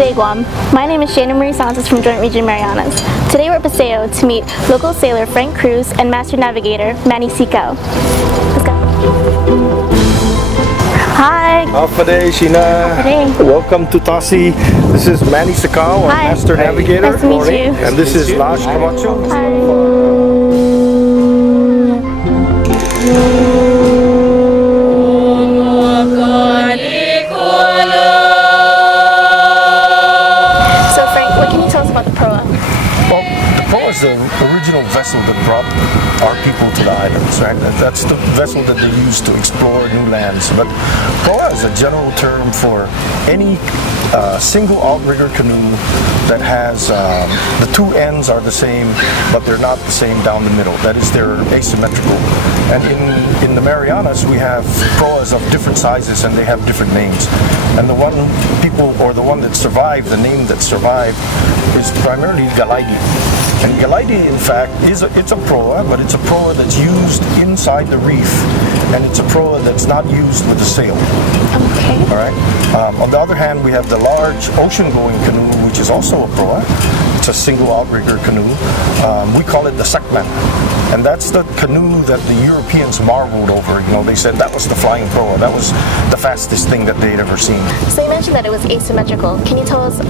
today, Guam. My name is Shana Marie Santos from Joint Region Marianas. Today we're at Paseo to meet local sailor Frank Cruz and master navigator Manny Sicao. Let's go. Hi. Afade, Sheena. Afade. Welcome to Tasi. This is Manny Sicao, our master navigator. Nice to meet you. And this is Lash Camacho. Hi. The original vessel that brought our people to the islands, right? That's the vessel that they used to explore new lands. But Proa is a general term for any single outrigger canoe that has the two ends are the same, but they're not the same down the middle. That is, they're asymmetrical. And in the Marianas, we have proas of different sizes, and they have different names. And the one that survived, the name that survived, is primarily Galaidi. And Galaidi, in fact, it's a proa, but it's a proa that's used inside the reef, and it's a proa that's not used with a sail. Okay. All right. On the other hand, we have the large ocean-going canoe, which is also a proa. It's a single outrigger canoe. We call it the Sakman, and that's the canoe that the Europeans marveled over. You know, they said that was the flying proa. That was the fastest thing that they'd ever seen. So you mentioned that it was asymmetrical. Can you tell us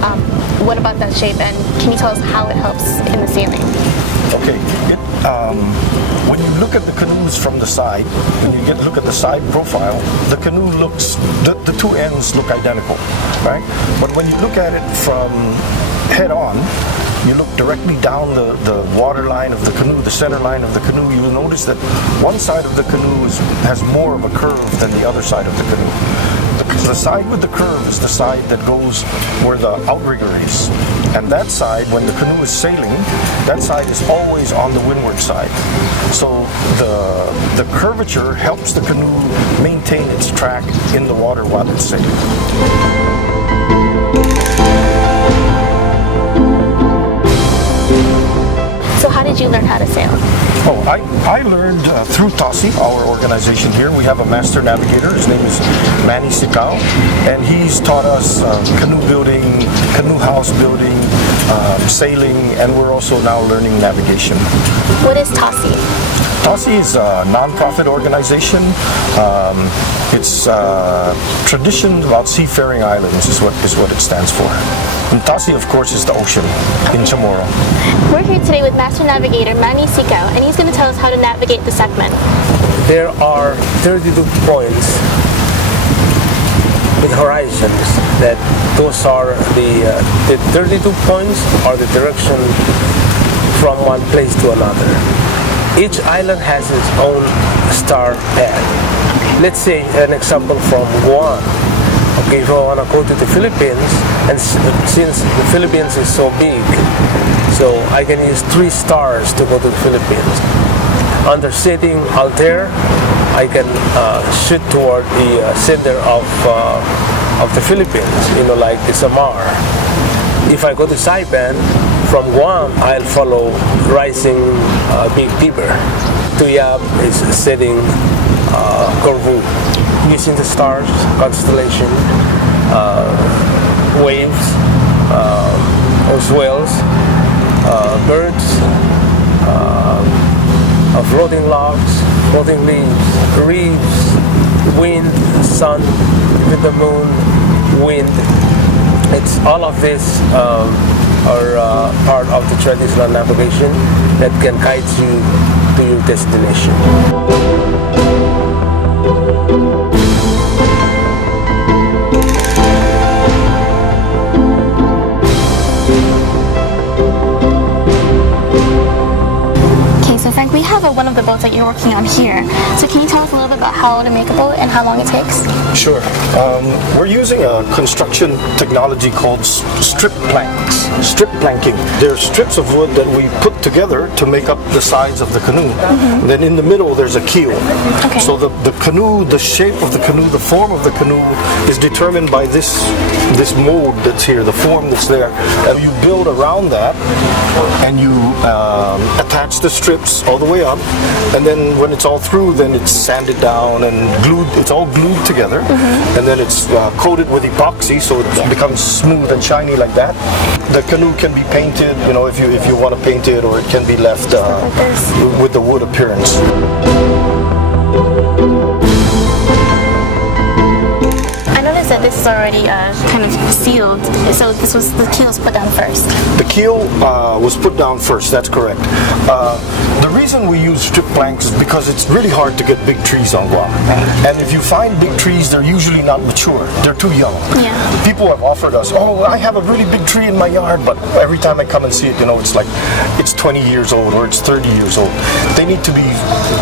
what about that shape, and can you tell us how it helps in the sailing? Okay. When you look at the canoes from the side, when you look at the side profile, the canoe looks, the two ends look identical, right? But when you look at it from head on, you look directly down the water line of the canoe, the center line of the canoe, you will notice that one side of the canoe has more of a curve than the other side of the canoe. The side with the curve is the side that goes where the outrigger is. And that side, when the canoe is sailing, that side is always on the windward side. So the curvature helps the canoe maintain its track in the water while it's sailing. So how did you learn how to sail? Oh, I learned through Tasi, our organization here. We have a master navigator. His name is Manny Sicao, and he's taught us canoe building, canoe house building, sailing, and we're also now learning navigation. What is Tasi? Tasi is a non-profit organization. It's tradition about seafaring islands is what it stands for. And Tasi, of course, is the ocean in Chamorro. We're here today with master navigator Manny Sicao, and he's going to tell us how to navigate the Sakman. There are 32 points with horizons. That those are the 32 points are the direction from one place to another. Each island has its own star path. Let's say an example from Guam. Okay, if I want to go to the Philippines, and since the Philippines is so big, so I can use 3 stars to go to the Philippines. Under setting Altair, I can shoot toward the center of the Philippines, you know, like the Samar. If I go to Saipan, from Guam, I'll follow rising Big Beaver. Tuyab is setting Corvu, using the stars, constellation, waves, swells, birds, floating logs, floating leaves, reefs, wind, sun, even the moon, wind. It's all of this are part of the traditional navigation that can guide you to your destination. Frank, we have one of the boats that you're working on here. So can you tell us a little bit about how to make a boat and how long it takes? Sure. We're using a construction technology called strip planks, strip planking. They're strips of wood that we put together to make up the sides of the canoe. Mm-hmm. Then in the middle there's a keel. Okay. So the canoe, the shape of the canoe, the form of the canoe is determined by this mold that's here, the form that's there. And you build around that, and you attach the strips all the way up, and then when it's all through, then it's sanded down and glued. It's all glued together, and then it's coated with epoxy, so it becomes smooth and shiny like that. The canoe can be painted, you know, if you want to paint it, or it can be left with the wood appearance. That this is already kind of sealed, so the keel was put down first. The keel was put down first, that's correct. The reason we use strip planks is because it's really hard to get big trees on Guam. And if you find big trees, they're usually not mature. They're too young. Yeah. People have offered us, oh, I have a really big tree in my yard, but every time I come and see it, you know, it's like, it's 20 years old or it's 30 years old. They need to be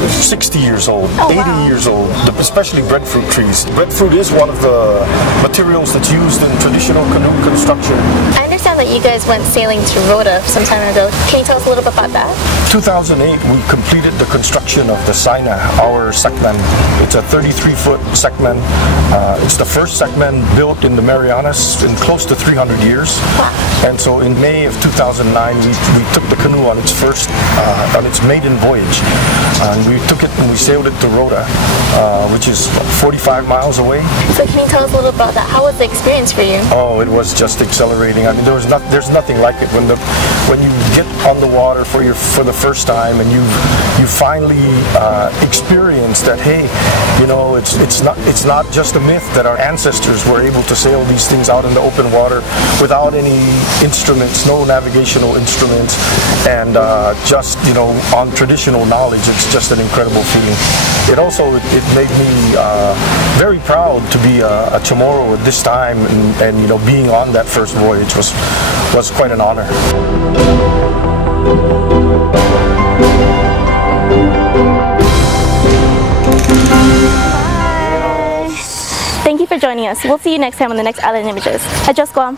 60 years old, 80 years old, especially breadfruit trees. Breadfruit is one of the materials that's used in traditional canoe construction. I understand that you guys went sailing to Rota some time ago. Can you tell us a little bit about that? 2008, we completed the construction of the Sina, our Sekmen. It's a 33-foot Sekmen. It's the first Sekmen built in the Marianas in close to 300 years. Wow. And so in May of 2009, we took the canoe on its maiden voyage. And we took it and we sailed it to Rota, which is 45 miles away. So can you tell us a little about that? How was the experience for you? Oh, it was just exhilarating. I mean, there's nothing like it when you get on the water for the first time and you finally experience that. Hey, you know, it's not just a myth that our ancestors were able to sail these things out in the open water without any instruments, no navigational instruments, and just, you know, on traditional knowledge. It's just an incredible feeling. It also it made me very proud to be a Chamorro at this time, and you know, being on that first voyage was quite an honor. Bye. Thank you for joining us. We'll see you next time on the next Island Images. Adjust Guam.